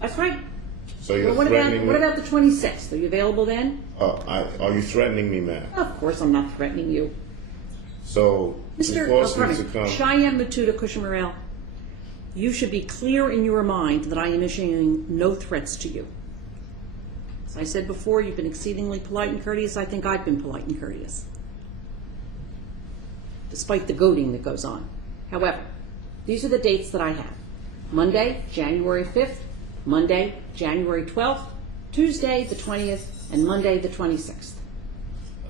That's right. So you're Well, what threatening about me? the 26th? Are you available then? Are you threatening me, ma'am? Of course I'm not threatening you. So you forced me to come. Cheyenne Matuda Cushing-Morel, you should be clear in your mind that I am issuing no threats to you. As I said before, you've been exceedingly polite and courteous. I think I've been polite and courteous, despite the goading that goes on. However, these are the dates that I have. Monday, January 5th, Monday, January 12th, Tuesday, the 20th, and Monday, the 26th.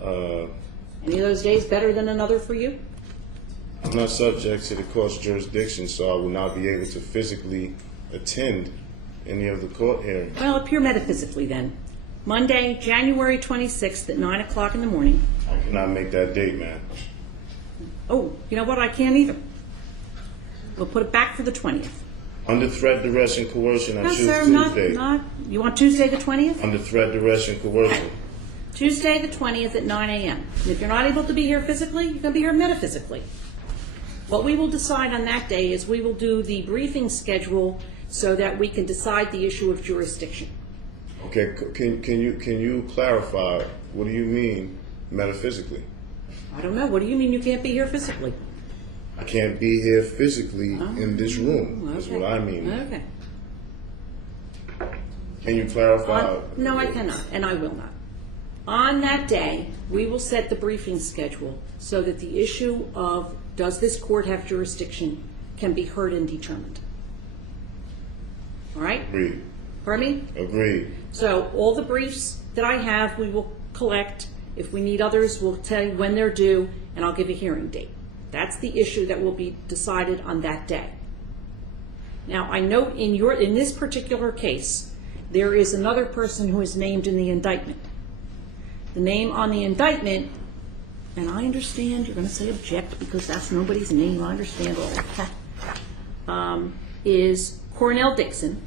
Any of those days better than another for you? I'm not subject to the court's jurisdiction, so I will not be able to physically attend any of the court hearings. Well, appear metaphysically then. Monday, January 26th at 9 o'clock in the morning. I cannot make that date, ma'am. Oh, you know what? I can't either. We'll put it back for the 20th. Under threat, duress, and coercion, I No, choose sir, Tuesday. not. You want Tuesday the 20th? Under threat, duress, and coercion. Tuesday the 20th at 9 a.m. And if you're not able to be here physically, you can be here metaphysically. What we will decide on that day is we will do the briefing schedule so that we can decide the issue of jurisdiction. Okay, can you clarify, what do you mean metaphysically? I don't know. What do you mean you can't be here physically? I can't be here physically in this room, is Okay. what I mean. Okay. Can you clarify? No, I cannot, and I will not. On that day, we will set the briefing schedule so that the issue of does this court have jurisdiction can be heard and determined. All right? Agreed. Pardon me? Agreed. So all the briefs that I have, we will collect. If we need others, we'll tell you when they're due, and I'll give a hearing date. That's the issue that will be decided on that day. Now, I note in this particular case, there is another person who is named in the indictment. The name on the indictment, and I understand you're going to say object because that's nobody's name. I understand all that. Is Cornell Dixon,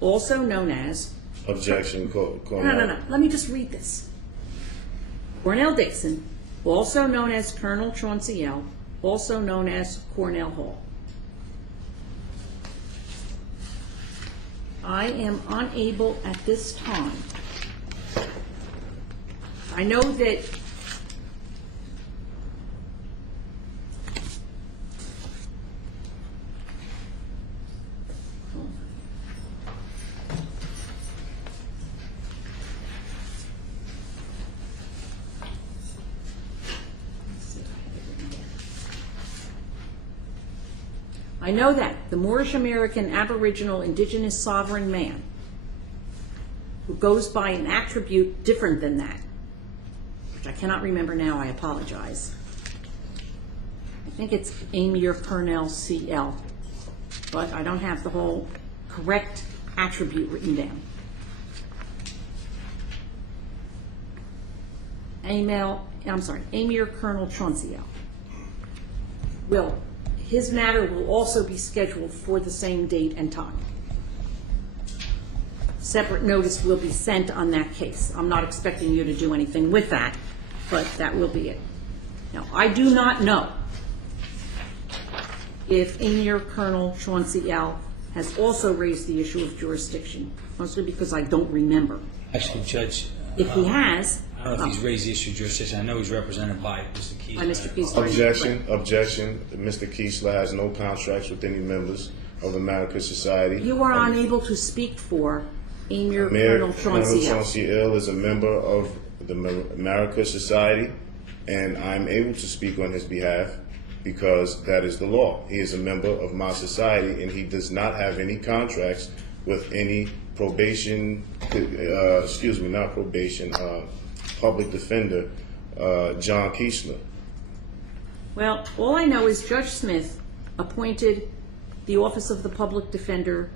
also known as... Objection, Cornell. No. Let me just read this. Cornell Dixon, also known as Colonel Chauncey L., also known as Cornell Hall. I am unable at this time. I know that I know that the Moorish American Aboriginal Indigenous Sovereign man who goes by an attribute different than that, which I cannot remember now, I apologize. I think it's Amir Purnell CL, but I don't have the whole correct attribute written down. Amir Colonel Chauncey L. His matter will also be scheduled for the same date and time. Separate notice will be sent on that case. I'm not expecting you to do anything with that, but that will be it. Now, I do not know if Amir Colonel Chauncey L. has also raised the issue of jurisdiction, mostly because I don't remember. Actually, Judge, If he has... I don't know if he's raised the issue of jurisdiction. I know he's represented by Mr. Keesler. By Mr. Keesler. Objection. Mr. Keesler has no contracts with any members of America Society. You are unable to speak for Amir Mayor Colonel Chauncey L. Chauncey L. is a member of the America Society, and I'm able to speak on his behalf because that is the law. He is a member of my society, and he does not have any contracts with any probation, public defender, John Keesler. Well, all I know is Judge Smith appointed the Office of the Public Defender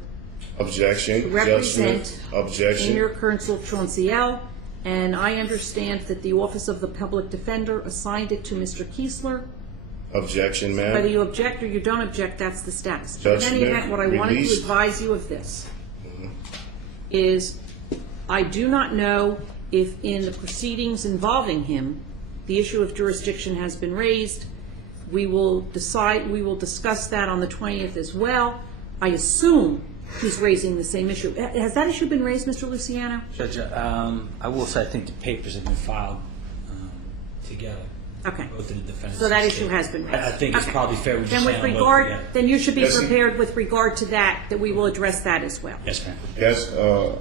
Objection. to represent Judge Smith. Objection. Amir Colonel Chauncey L., and I understand that the Office of the Public Defender assigned it to Mr. Keesler. Objection, ma'am. Whether you object or you don't object, that's the status. Judge In any Smith, event, what I wanted to released. advise you of this is I do not know if in the proceedings involving him, the issue of jurisdiction has been raised. We will discuss that on the 20th as well. I assume he's raising the same issue. Has that issue been raised, Mr. Luciano? Judge, I will say I think the papers have been filed together. Okay. Both of the defendants. So that and issue state. has been raised. I think it's Okay. probably fair we just Then with handle both regard, together. then you should be Yes, sir. prepared with regard to that we will address that as well. Yes, ma'am. Yes,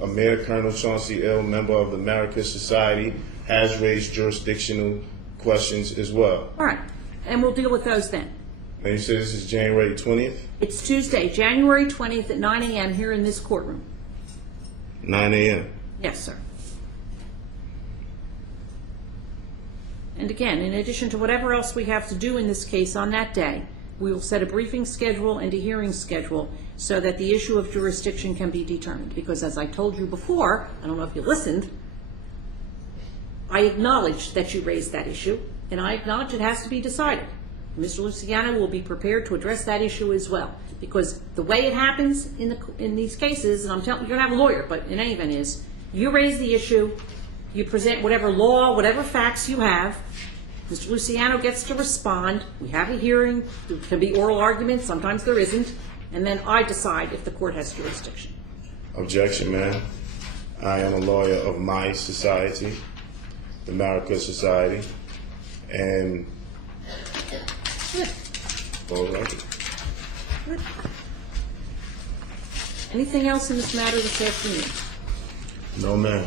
Mayor Colonel Chauncey L., member of the America Society, has raised jurisdictional questions as well. All right, and we'll deal with those then. And you said this is January 20th, It's Tuesday, January 20th at 9 a.m. here in this courtroom. 9 a.m. Yes, sir. And again, in addition to whatever else we have to do in this case on that day, we will set a briefing schedule and a hearing schedule so that the issue of jurisdiction can be determined. Because as I told you before, I don't know if you listened, I acknowledge that you raised that issue, and I acknowledge it has to be decided. Mr. Luciano will be prepared to address that issue as well. Because the way it happens in these cases, and I'm telling you, you're going to have a lawyer, but in any event is, you raise the issue, you present whatever law, whatever facts you have, Mr. Luciano gets to respond, we have a hearing, there can be oral arguments, sometimes there isn't, and then I decide if the court has jurisdiction. Objection, ma'am. I am a lawyer of my society, the America Society, and Good. all right. Good. Anything else in this matter this afternoon? No, ma'am.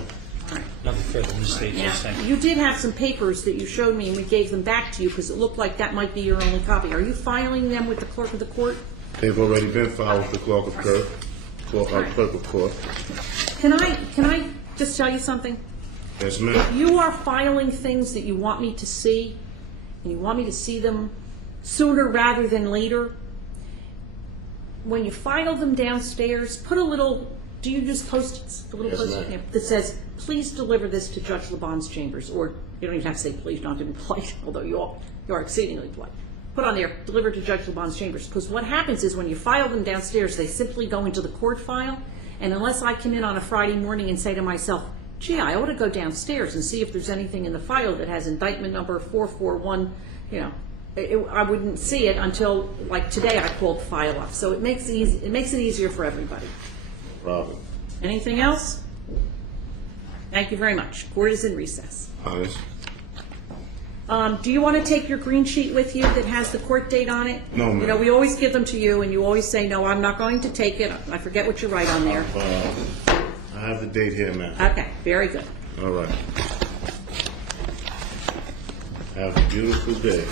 All right. Nothing further from the state, Now, Judge. Thank you. you did have some papers that you showed me, and we gave them back to you because it looked like that might be your only copy. Are you filing them with the clerk of the court? They've already been filed with the clerk of court. Clerk of court. Can I just tell you something? Yes, ma'am. You are filing things that you want me to see, and you want me to see them sooner rather than later. When you file them downstairs, put a little, do you use Post-its? The little Yes, Post-it ma'am. that says, please deliver this to Judge LeBon's chambers, or you don't even have to say please, not to be polite, although you are exceedingly polite. Put on there, deliver to Judge LeBon's chambers, because what happens is when you file them downstairs, they simply go into the court file, and unless I come in on a Friday morning and say to myself, gee, I ought to go downstairs and see if there's anything in the file that has indictment number 441, I wouldn't see it until, like today, I pulled the file up. So it makes it easier for everybody. Robin. Anything else? Thank you very much. Court is in recess. Honest. Do you want to take your green sheet with you that has the court date on it? No, ma'am. We always give them to you, and you always say, no, I'm not going to take it. I forget what you write on there. I have the date here, ma'am. Okay, very good. All right. Have a beautiful day.